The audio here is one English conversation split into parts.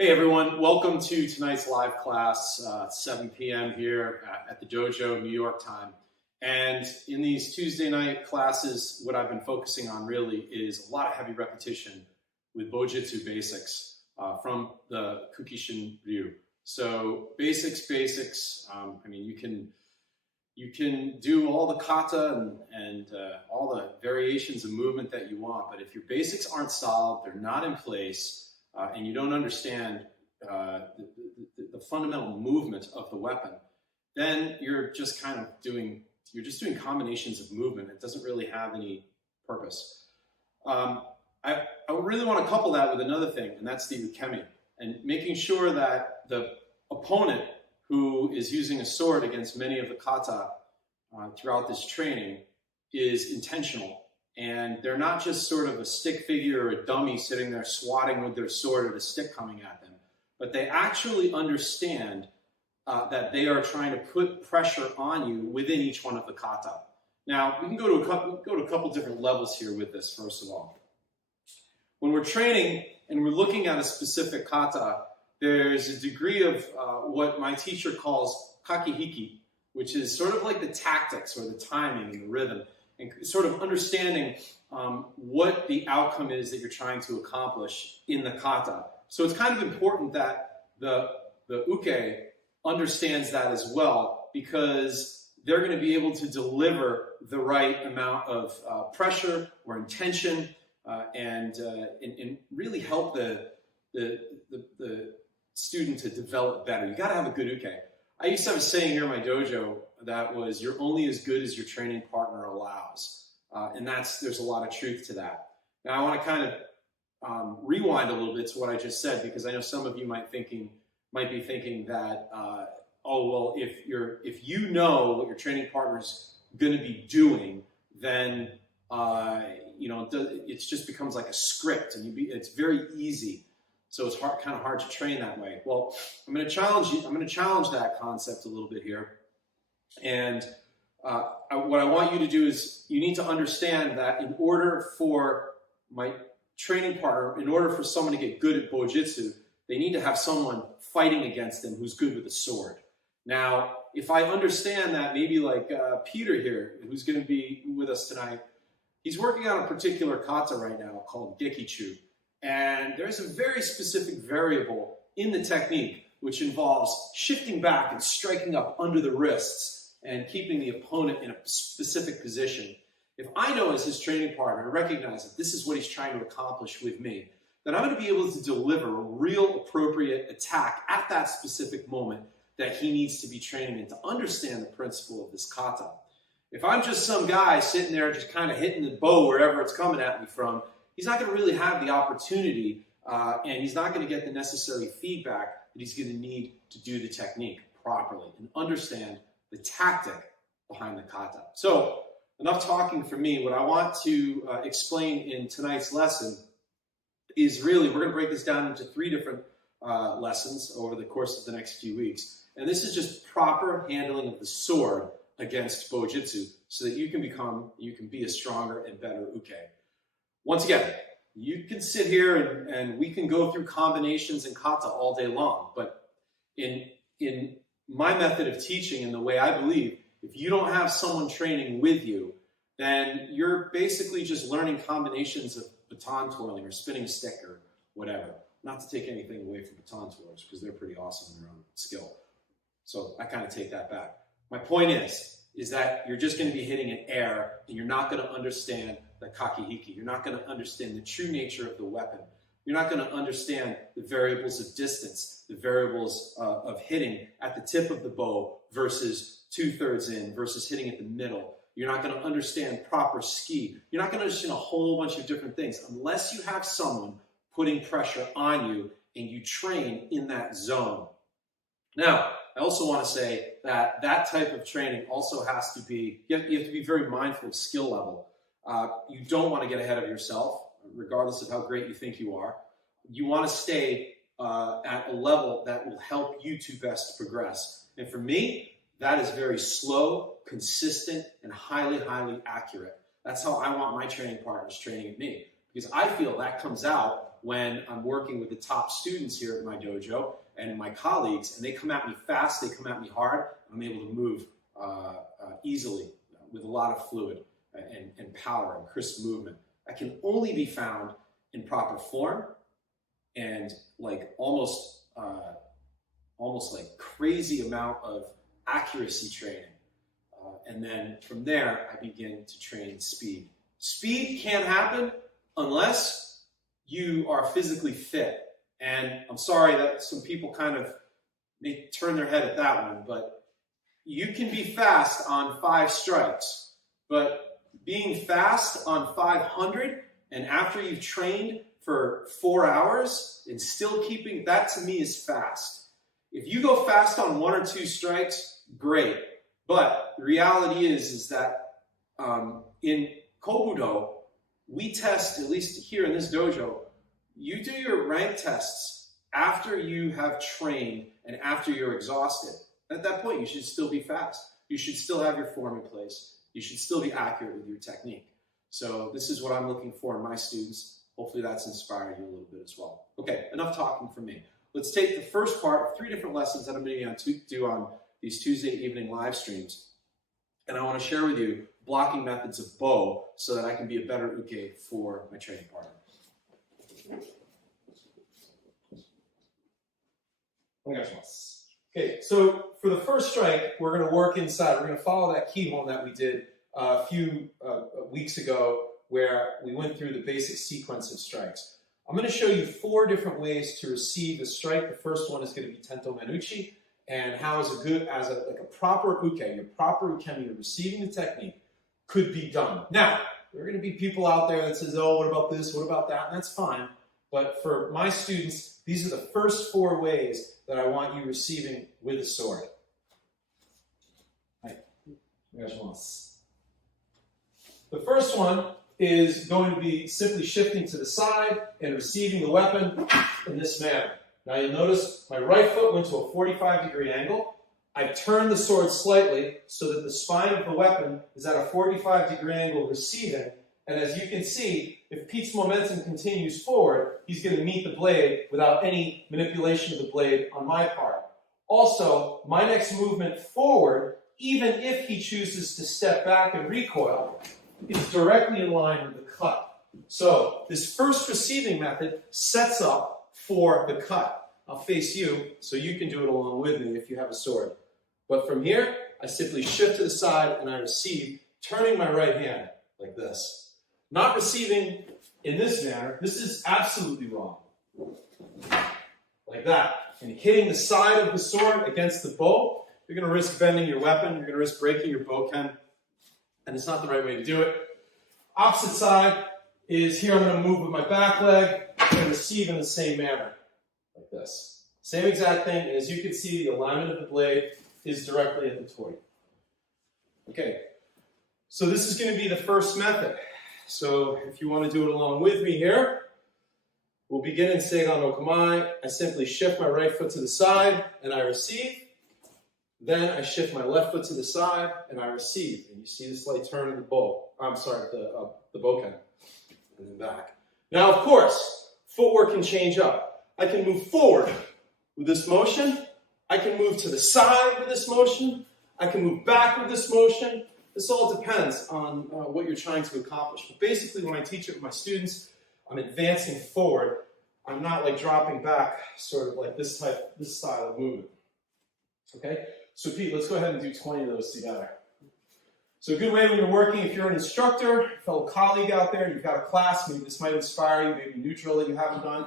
Hey everyone, welcome to tonight's live class, 7 p.m. here at the Dojo, New York time. And in these Tuesday night classes, what I've been focusing on really is a lot of heavy repetition with Bojutsu basics from the Kukishin Ryu. So basics. I mean, you can do all the kata and all the variations of movement that you want, but if your basics aren't solid, they're not in place, and you don't understand the fundamental movement of the weapon, then you're just doing combinations of movement. It doesn't really have any purpose. I really want to couple that with another thing, and that's the ukemi, and making sure that the opponent who is using a sword against many of the kata throughout this training is intentional. And they're not just sort of a stick figure or a dummy sitting there swatting with their sword at a stick coming at them, but they actually understand that they are trying to put pressure on you within each one of the kata. Now, we can go to a couple different levels here with this, first of all. When we're training and we're looking at a specific kata, there's a degree of what my teacher calls kakihiki, which is sort of like the tactics or the timing and the rhythm, and sort of understanding what the outcome is that you're trying to accomplish in the kata. So it's kind of important that the uke understands that as well, because they're going to be able to deliver the right amount of pressure or intention and really help the student to develop better. You got to have a good uke. I used to have a saying here in my dojo that was, you're only as good as your training partner allows. And there's a lot of truth to that. Now I want to kind of rewind a little bit to what I just said, because I know some of you might be thinking that, oh, well, if you know what your training partner's going to be doing, then it just becomes like a script, and it's very easy. So it's kind of hard to train that way. Well, I'm going to challenge you. I'm going to challenge that concept a little bit here. And what I want you to do is, you need to understand that in order for my training partner, in order for someone to get good at Bojutsu, they need to have someone fighting against them who's good with a sword. Now, if I understand that maybe like Peter here, who's going to be with us tonight, he's working on a particular kata right now called Gekichu. And there's a very specific variable in the technique which involves shifting back and striking up under the wrists and keeping the opponent in a specific position. If I know as his training partner, I recognize that this is what he's trying to accomplish with me, then I'm going to be able to deliver a real appropriate attack at that specific moment that he needs to be training in to understand the principle of this kata. If I'm just some guy sitting there just kind of hitting the bow wherever it's coming at me from, he's not going to really have the opportunity and he's not going to get the necessary feedback that he's going to need to do the technique properly and understand the tactic behind the kata. So enough talking for me. What I want to explain in tonight's lesson is really, we're going to break this down into 3 different lessons over the course of the next few weeks. And this is just proper handling of the sword against Bojutsu so that you can be a stronger and better uke. Once again, you can sit here and we can go through combinations and kata all day long, but in my method of teaching and the way I believe, if you don't have someone training with you, then you're basically just learning combinations of baton twirling or spinning a stick or whatever. Not to take anything away from baton twirlers, because they're pretty awesome in their own skill. So I kind of take that back. My point is that you're just going to be hitting an air, and you're not going to understand the kakihiki. You're not going to understand the true nature of the weapon. You're not going to understand the variables of distance, the variables of hitting at the tip of the bow versus 2/3 in versus hitting at the middle. You're not going to understand proper ski. You're not going to understand a whole bunch of different things unless you have someone putting pressure on you and you train in that zone. Now, I also want to say that type of training also has to be, you have to be very mindful of skill level. You don't want to get ahead of yourself, regardless of how great you think you are. You want to stay at a level that will help you to best progress. And for me, that is very slow, consistent, and highly, highly accurate. That's how I want my training partners training at me, because I feel that comes out when I'm working with the top students here at my dojo and my colleagues, and they come at me fast, they come at me hard, I'm able to move easily with a lot of fluid and power and crisp movement. That can only be found in proper form and like almost like crazy amount of accuracy training. And then from there, I begin to train speed. Speed can't happen unless you are physically fit. And I'm sorry that some people kind of may turn their head at that one, but you can be fast on 5 strikes, but being fast on 500 and after you've trained for 4 hours and still keeping, that to me is fast. If you go fast on 1 or 2 strikes, great. But the reality is that in Kobudo, we test, at least here in this dojo, you do your rank tests after you have trained and after you're exhausted. At that point, you should still be fast. You should still have your form in place. You should still be accurate with your technique. So this is what I'm looking for in my students. Hopefully that's inspired you a little bit as well. Okay, enough talking from me. Let's take the first part of 3 different lessons that I'm going to do on these Tuesday evening live streams. And I want to share with you blocking methods of Bo so that I can be a better uke for my training partner. Okay, so for the first strike, we're going to work inside. We're going to follow that kihon that we did a few weeks ago where we went through the basic sequence of strikes. I'm going to show you 4 different ways to receive a strike. The first one is going to be tento menuchi, and how is like a proper uke, your proper ukemi, you're receiving the technique, could be done. Now, there are going to be people out there that says, oh, what about this, what about that, and that's fine. But for my students, these are the first 4 ways that I want you receiving with a sword. The first one is going to be simply shifting to the side and receiving the weapon in this manner. Now you'll notice my right foot went to a 45-degree angle. I've turned the sword slightly so that the spine of the weapon is at a 45-degree angle receiving. And as you can see, if Pete's momentum continues forward, he's going to meet the blade without any manipulation of the blade on my part. Also, my next movement forward, even if he chooses to step back and recoil, is directly in line with the cut. So this first receiving method sets up for the cut. I'll face you so you can do it along with me if you have a sword. But from here, I simply shift to the side and I receive, turning my right hand like this. Not receiving in this manner. This is absolutely wrong. Like that. And hitting the side of the sword against the bow, you're going to risk bending your weapon. You're going to risk breaking your bokken. And it's not the right way to do it. Opposite side is here I'm going to move with my back leg and receive in the same manner. Like this. Same exact thing. And as you can see, the alignment of the blade is directly at the toi. Okay. So this is going to be the first method. So if you want to do it along with me here, we'll begin in Seigan no Kamae. I simply shift my right foot to the side and I receive. Then I shift my left foot to the side and I receive. And you see the slight turn of the bow. I'm sorry, the bokken. And then back. Now, of course, footwork can change up. I can move forward with this motion. I can move to the side with this motion. I can move back with this motion. This all depends on what you're trying to accomplish. But basically, when I teach it with my students, I'm advancing forward. I'm not like dropping back, sort of like this style of movement. Okay? So Pete, let's go ahead and do 20 of those together. So a good way when you're working, if you're an instructor, fellow colleague out there, you've got a class, maybe this might inspire you, maybe neutral that you haven't done.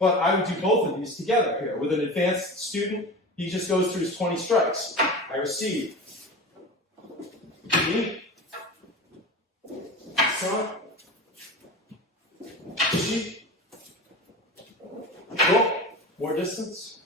But I would do both of these together here. With an advanced student, he just goes through his 20 strikes. I receive. Ni. San. Ichi. Go. More distance.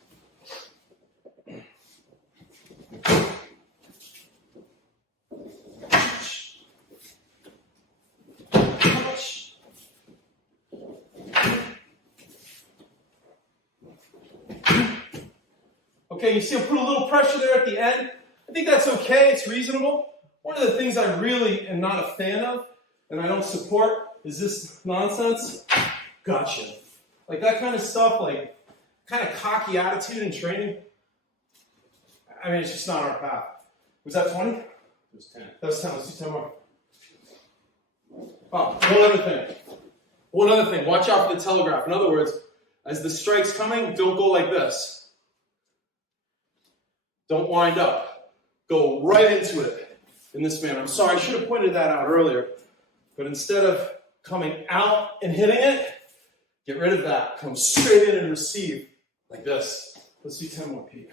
Okay, you see I put a little pressure there at the end. I think that's okay, it's reasonable. One of the things I really am not a fan of, and I don't support, is this nonsense. Gotcha. like that kind of stuff, like kind of cocky attitude in training, I mean, it's just not our path. Was that 20? It was 10. That was 10. Let's do 10 more. Oh, one other thing. Watch out for the telegraph. In other words, as the strike's coming, don't go like this. Don't wind up. Go right into it in this manner. I'm sorry, I should have pointed that out earlier. But instead of coming out and hitting it, get rid of that. Come straight in and receive like this. Let's do 10 more, Pete.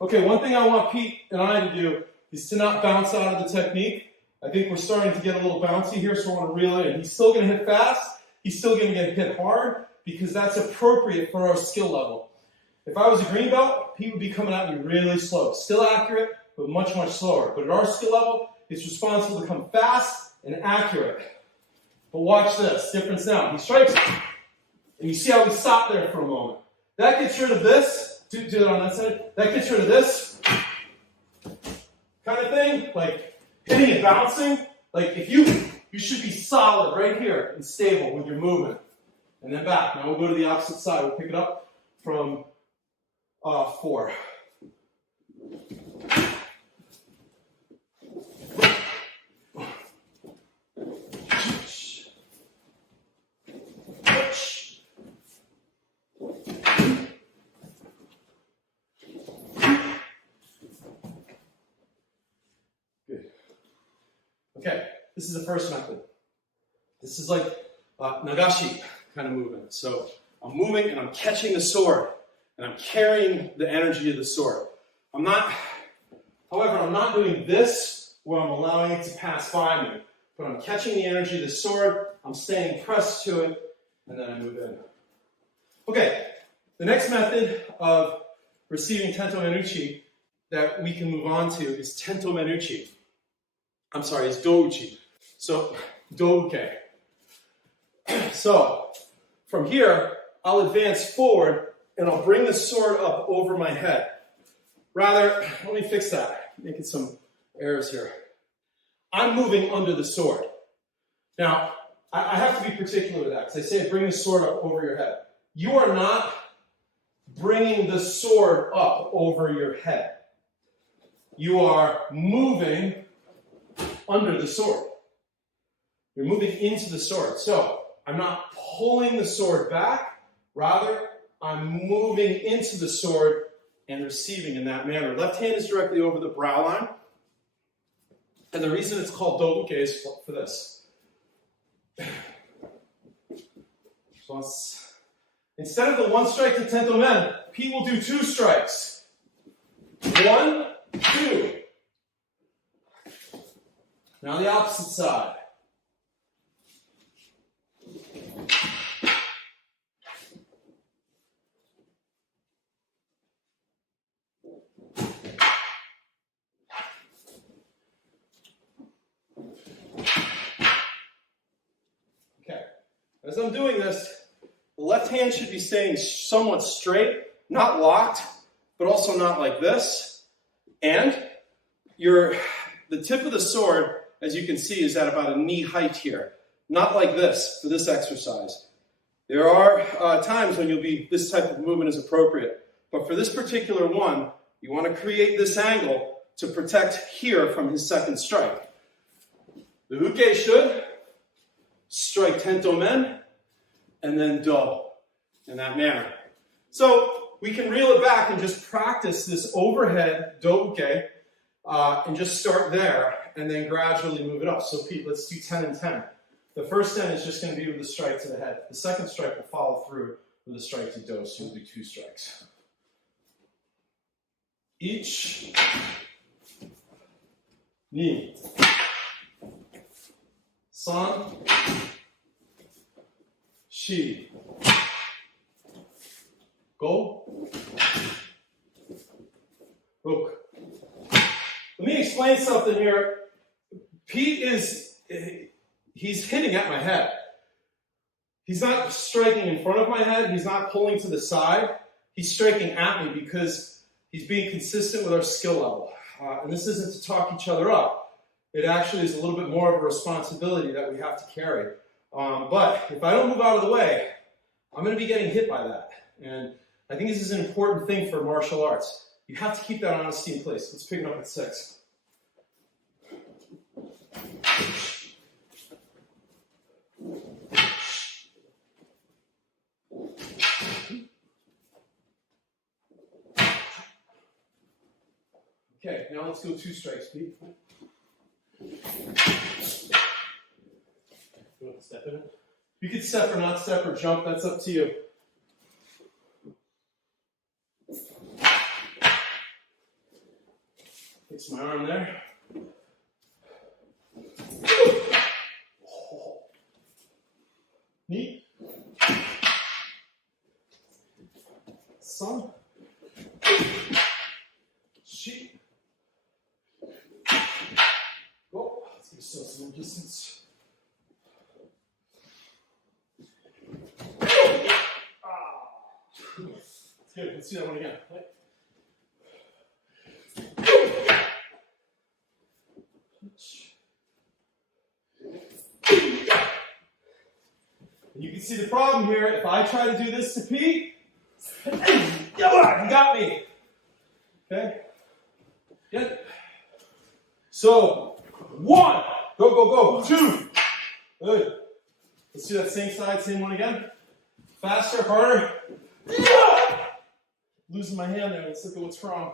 Okay, one thing I want Pete and I to do is to not bounce out of the technique. I think we're starting to get a little bouncy here, so I want to reel it in. He's still going to hit fast. He's still going to get hit hard because that's appropriate for our skill level. If I was a green belt, Pete would be coming at me really slow. Still accurate, but much, much slower. But at our skill level, it's responsible to come fast and accurate. But watch this. Difference now. He strikes, and you see how we stop there for a moment. That gets rid of this. Do it on that side. That gets rid of this kind of thing, like hitting and bouncing. Like if you should be solid right here and stable with your movement. And then back. Now we'll go to the opposite side. We'll pick it up from 4. Okay, this is the first method. This is like nagashi kind of movement. So I'm moving and I'm catching the sword and I'm carrying the energy of the sword. However, I'm not doing this where I'm allowing it to pass by me, but I'm catching the energy of the sword, I'm staying pressed to it, and then I move in. Okay, the next method of receiving Tento Menuchi that we can move on to is Tento Menuchi. I'm sorry, it's Douchi. So, Douke. So, from here, I'll advance forward and I'll bring the sword up over my head. Rather, let me fix that. Making some errors here. I'm moving under the sword. Now, I have to be particular with that because I say bring the sword up over your head. You are not bringing the sword up over your head. You are moving under the sword. You're moving into the sword. So, I'm not pulling the sword back. Rather, I'm moving into the sword and receiving in that manner. Left hand is directly over the brow line. And the reason it's called Douke is for this. So instead of the 1 strike to Tento Men, Pete will do 2 strikes. 1, 2. Now the opposite side. Okay. As I'm doing this, the left hand should be staying somewhat straight, not locked, but also not like this. And the tip of the sword, as you can see, is at about a knee height here. Not like this for this exercise. There are times when this type of movement is appropriate. But for this particular one, you want to create this angle to protect here from his second strike. The uke should strike Tento Men and then do in that manner. So we can reel it back and just practice this overhead do uke and just start there and then gradually move it up. So Pete, let's do 10 and 10. The first 10 is just going to be with a strike to the head. The second strike will follow through with a strike to do, so you'll do 2 strikes. Ich, ni, san, shi, go, rok. Let me explain something here. Pete he's hitting at my head. he's not striking in front of my head. He's not pulling to the side. He's striking at me because he's being consistent with our skill level. And this isn't to talk each other up. It actually is a little bit more of a responsibility that we have to carry. But if I don't move out of the way, I'm going to be getting hit by that. And I think this is an important thing for martial arts. You have to keep that honesty in place. Let's pick it up at 6. Okay, now let's go 2 strikes, Pete. You want to step in it? You can step or not step or jump, that's up to you. Fix my arm there. Oh. Knee. Sun. Sheep. Go. Let's give ourselves some distance. That's good. Let's do that one again. Right? You can see the problem here. If I try to do this to Pete, he got me. Okay? Good. So, 1. Go, go, go. 2. Good. Let's do that same side, same one again. Faster, harder. Losing my hand there. Let's look at what's wrong.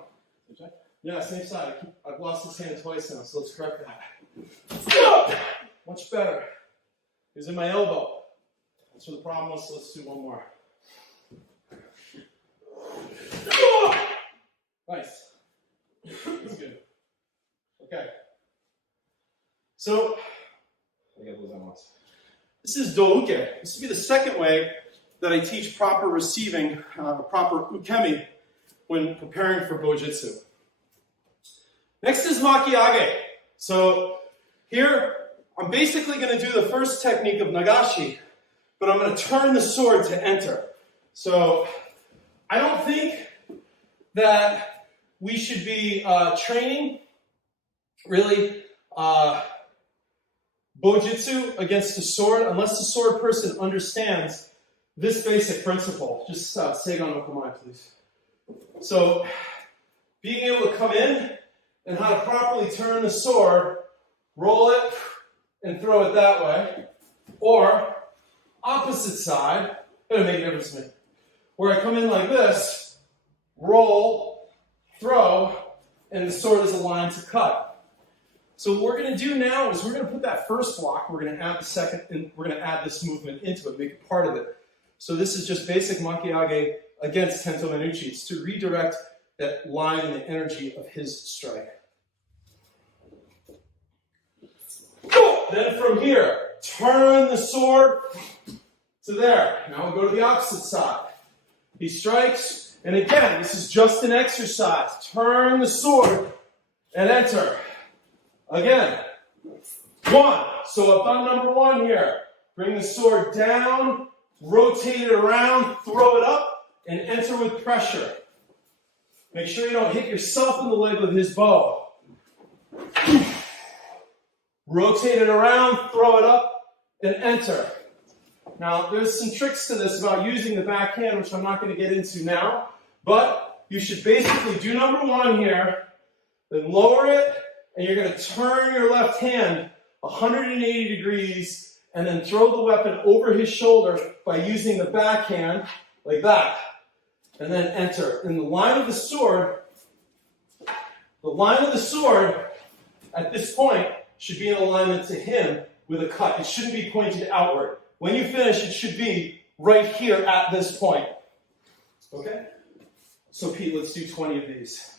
Yeah, same side. I've lost this hand twice now, so let's correct that. Much better. It was in my elbow. That's where the problem was, so let's do one more. Nice. That's good. Okay. So, I gotta lose that once. This is douke. This would be the second way that I teach proper receiving, proper ukemi, when preparing for Bojutsu. Next is makiage. So here, I'm basically going to do the first technique of nagashi, but I'm going to turn the sword to enter. So I don't think that we should be training, really, Bojutsu against the sword unless the sword person understands this basic principle. Just Seigan no Kamae, please. So being able to come in and how to properly turn the sword, roll it, and throw it that way. Or, opposite side, it'll make a difference to me. Where I come in like this, roll, throw, and the sword is aligned to cut. So what we're going to do now is we're going to put that first block, we're going to add the second, and we're going to add this movement into it, make it part of it. So this is just basic makiage against Tento Menuchi. It's to redirect that line and the energy of his strike. Then from here, turn the sword to there. Now we'll go to the opposite side. He strikes, and again, this is just an exercise. Turn the sword and enter. Again. 1. So I've done number 1 here. Bring the sword down, rotate it around, throw it up, and enter with pressure. Make sure you don't hit yourself in the leg with his bow. Rotate it around, throw it up, and enter. Now, there's some tricks to this about using the backhand, which I'm not going to get into now, but you should basically do number 1 here, then lower it, and you're going to turn your left hand 180 degrees, and then throw the weapon over his shoulder by using the backhand, like that, and then enter. In the line of the sword at this point should be in alignment to him with a cut. It shouldn't be pointed outward. When you finish, it should be right here at this point. Okay? So Pete, let's do 20 of these.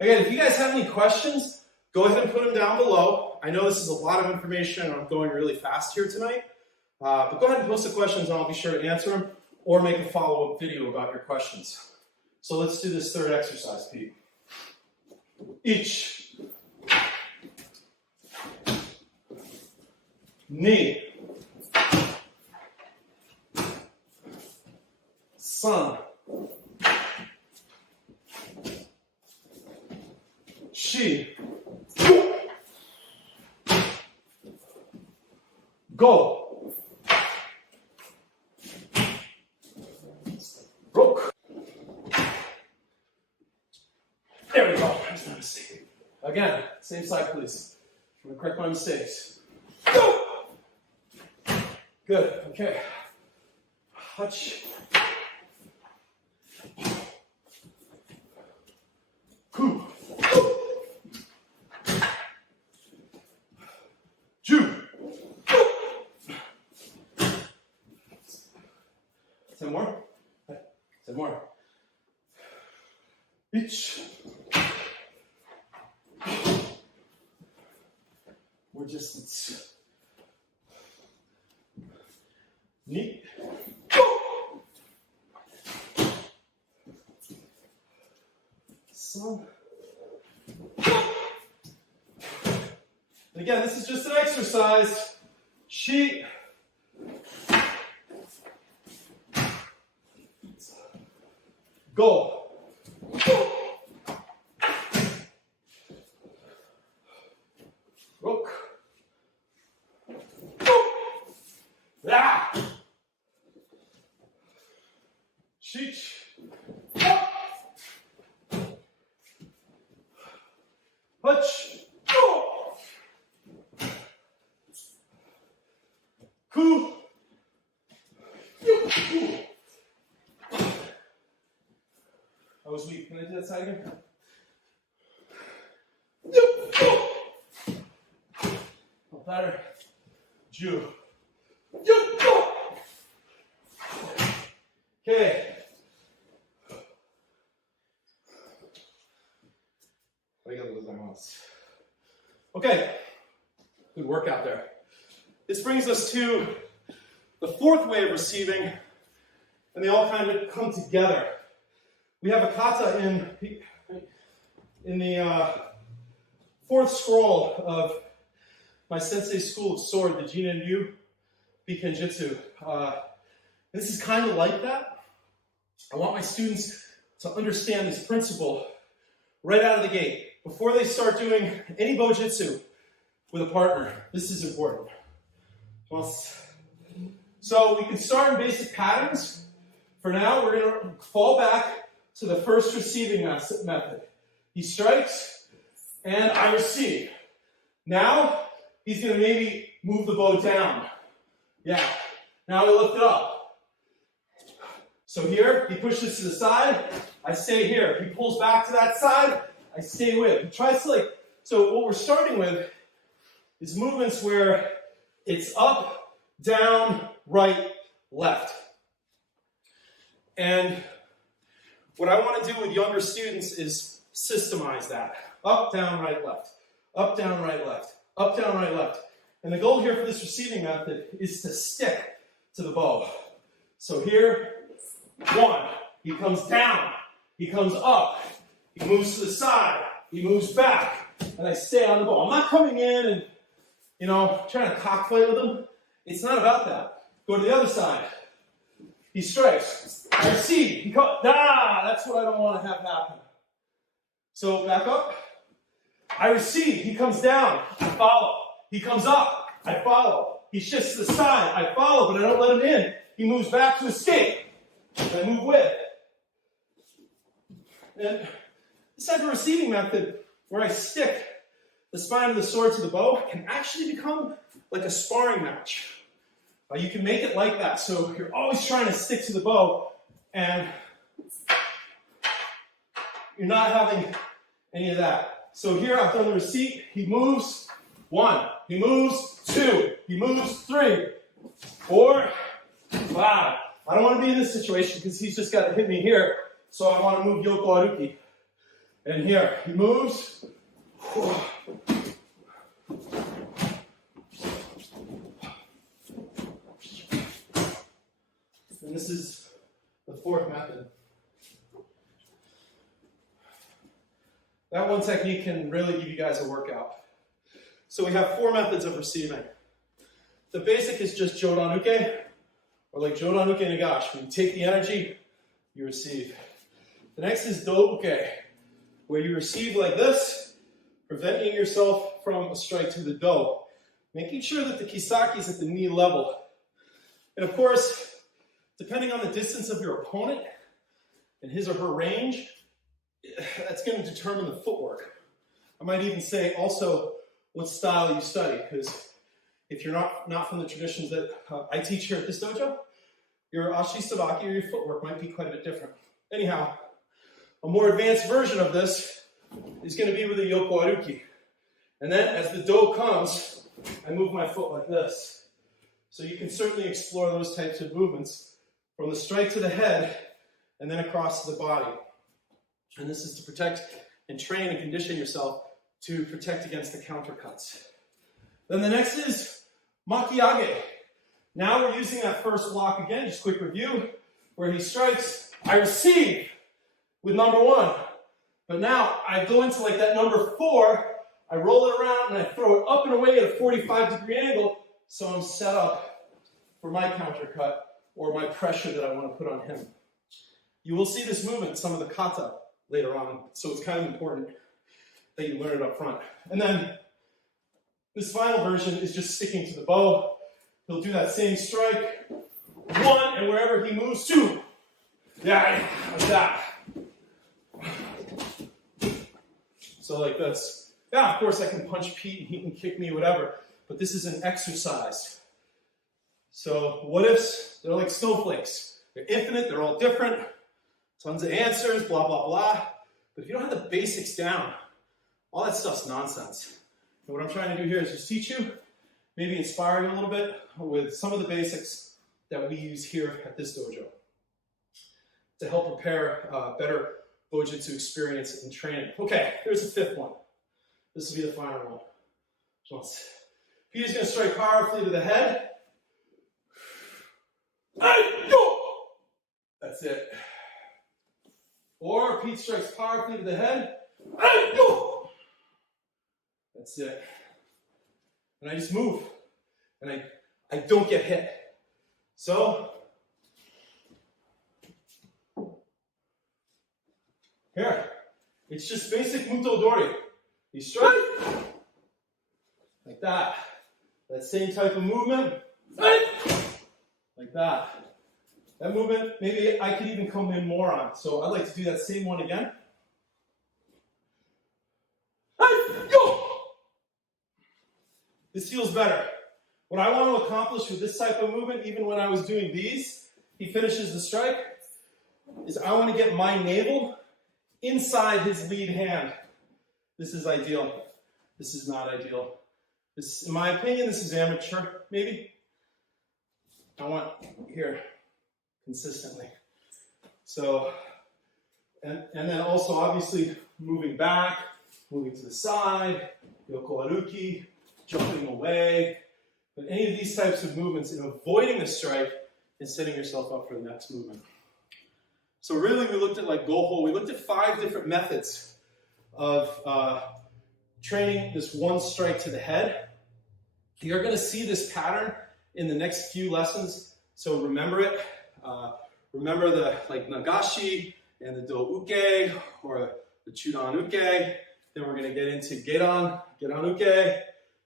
Again, if you guys have any questions, go ahead and put them down below. I know this is a lot of information and I'm going really fast here tonight. But go ahead and post the questions and I'll be sure to answer them or make a follow-up video about your questions. So let's do this third exercise, Pete. Each. Knee. San. Shi. Go. Rook. There we go. There's no mistake. Again, same side, please. I'm going to correct my mistakes. Go. Good. Okay. Touch. Ku. Ju. 10 more. 10 more. Each. More distance. Knee. Sun. And again, this is just an exercise. Shi. Go. Rook. Ah. Shich. Punch. Ku. I was weak. Can I do that side again? Not better. Ju. Okay. Okay. Good work out there. This brings us to the fourth way of receiving, and they all kind of come together. We have a kata in the fourth scroll of my sensei's school of sword, the Jinenkan Bikenjutsu. This is kind of like that. I want my students to understand this principle right out of the gate. Before they start doing any Bojutsu with a partner, this is important. So we can start in basic patterns. For now, we're going to fall back to the first receiving method. He strikes, and I receive. Now, he's going to maybe move the bow down. Yeah. Now we lift it up. So here, he pushes to the side. I stay here. He pulls back to that side. I stay with. He tries to so what we're starting with is movements where it's up, down, right, left. And what I want to do with younger students is systemize that. Up, down, right, left. Up, down, right, left. Up, down, right, left. And the goal here for this receiving method is to stick to the bow. So here, 1. He comes down. He comes up. He moves to the side. He moves back. And I stay on the bow. I'm not coming in and, trying to cockfight with him. It's not about that. Go to the other side. He strikes. I receive. He comes. That's what I don't want to have happen. So back up. I receive. He comes down. I follow. He comes up. I follow. He shifts to the side. I follow, but I don't let him in. He moves back to escape. I move with. And this type of receiving method, where I stick the spine of the sword to the bow, can actually become like a sparring match. You can make it like that. So you're always trying to stick to the bow, and you're not having any of that. So here I've done the receipt. He moves 1. He moves 2. He moves 3, 4, 5. I don't want to be in this situation because he's just got to hit me here. So I want to move Yoko Aruki. And here, he moves. And this is the fourth method. That one technique can really give you guys a workout. So we have 4 methods of receiving. The basic is just Jodan Uke, or like Jodan Uke Nagash. We take the energy you receive. The next is do-uke, where you receive like this, preventing yourself from a strike to the do, making sure that the kisaki is at the knee level. And of course, depending on the distance of your opponent and his or her range, that's going to determine the footwork. I might even say also what style you study, because if you're not from the traditions that I teach here at this dojo, your ashi sabaki or your footwork might be quite a bit different. Anyhow, a more advanced version of this is going to be with a yoko aruki. And then as the do comes, I move my foot like this. So you can certainly explore those types of movements from the strike to the head and then across the body. And this is to protect and train and condition yourself to protect against the countercuts. Then the next is makiage. Now we're using that first block again, just quick review, where he strikes, I receive with number 1. But now I go into like that number 4, I roll it around and I throw it up and away at a 45-degree angle, so I'm set up for my countercut or my pressure that I want to put on him. You will see this movement in some of the kata later on, so it's kind of important that you learn it up front. And then this final version is just sticking to the bow. He'll do that same strike, 1, and wherever he moves, 2. Yeah, like that. So like this. Yeah, of course I can punch Pete and he can kick me, whatever, but this is an exercise. So what ifs, they're like snowflakes. They're infinite, they're all different, tons of answers, blah, blah, blah. But if you don't have the basics down, all that stuff's nonsense. And what I'm trying to do here is just teach you, maybe inspire you a little bit with some of the basics that we use here at this dojo to help prepare a better Bojutsu experience and training. Okay, here's the 5th one. This will be the final one. Peter's going to strike powerfully to the head. That's it. Or Pete strikes powerfully to the head. That's it. And I just move. And I don't get hit. So, here. It's just basic muto dori. You strike. Like that. That same type of movement. Like that. That movement, maybe I could even come in more on. So I'd like to do that same one again. This feels better. What I want to accomplish with this type of movement, even when I was doing these, he finishes the strike, is I want to get my navel inside his lead hand. This is ideal. This is not ideal. This, in my opinion, this is amateur, maybe. I want here consistently. So, and then also obviously moving back, moving to the side, yoko aruki, jumping away. But any of these types of movements in avoiding the strike and setting yourself up for the next movement. So really we looked at like goho, we looked at 5 different methods of training this one strike to the head. You're going to see this pattern in the next few lessons, so remember it. Remember the like nagashi and the do-uke or the chudan-uke. Then we're going to get into gedan-uke,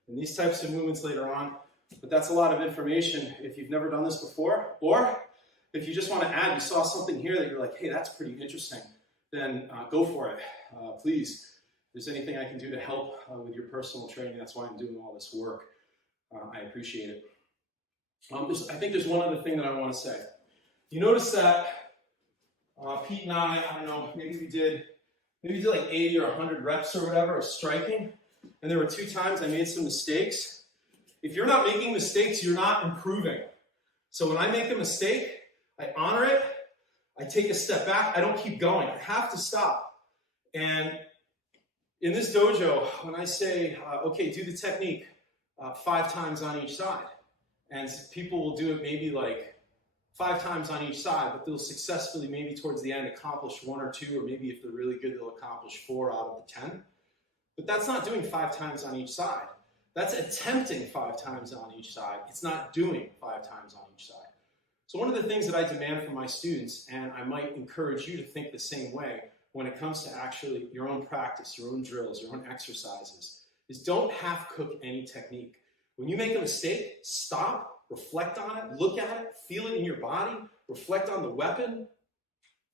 and these types of movements later on. But that's a lot of information if you've never done this before, or if you just want to add, you saw something here that you're like, hey, that's pretty interesting, then go for it. Please, if there's anything I can do to help with your personal training, that's why I'm doing all this work. I appreciate it. I think there's one other thing that I want to say. You notice that Pete and I don't know, maybe we did like 80 or 100 reps or whatever of striking, and there were 2 times I made some mistakes. If you're not making mistakes, you're not improving. So when I make a mistake, I honor it, I take a step back, I don't keep going. I have to stop. And in this dojo, when I say, okay, do the technique 5 times on each side, and people will do it maybe like 5 times on each side, but they'll successfully maybe towards the end accomplish 1 or 2, or maybe if they're really good, they'll accomplish 4 out of the 10. But that's not doing 5 times on each side. That's attempting 5 times on each side. It's not doing 5 times on each side. So one of the things that I demand from my students, and I might encourage you to think the same way when it comes to actually your own practice, your own drills, your own exercises, is don't half cook any technique. When you make a mistake, stop, reflect on it, look at it, feel it in your body, reflect on the weapon,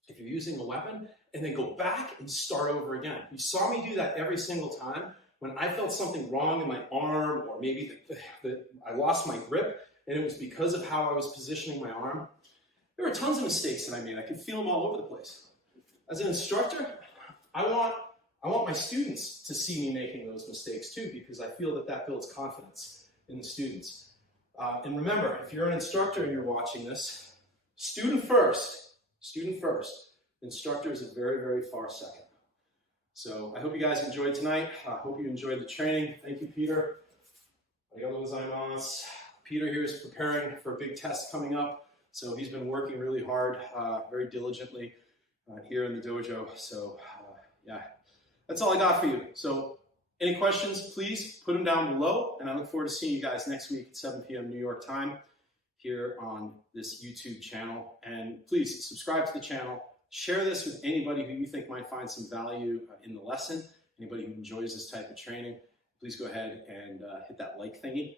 if you're using a weapon, and then go back and start over again. You saw me do that every single time. When I felt something wrong in my arm, or maybe I lost my grip, and it was because of how I was positioning my arm, there were tons of mistakes that I made. I could feel them all over the place. As an instructor, I want my students to see me making those mistakes too, because I feel that that builds confidence in the students. And remember, if you're an instructor and you're watching this, student first, instructor is a very, very far second. So I hope you guys enjoyed tonight. I hope you enjoyed the training. Thank you, Peter. Arigatou gozaimasu. Peter here is preparing for a big test coming up. So he's been working really hard, very diligently here in the dojo. So yeah, that's all I got for you. So any questions, please put them down below. And I look forward to seeing you guys next week at 7 p.m. New York time here on this YouTube channel. And please subscribe to the channel. Share this with anybody who you think might find some value in the lesson. Anybody who enjoys this type of training, please go ahead and hit that like thingy.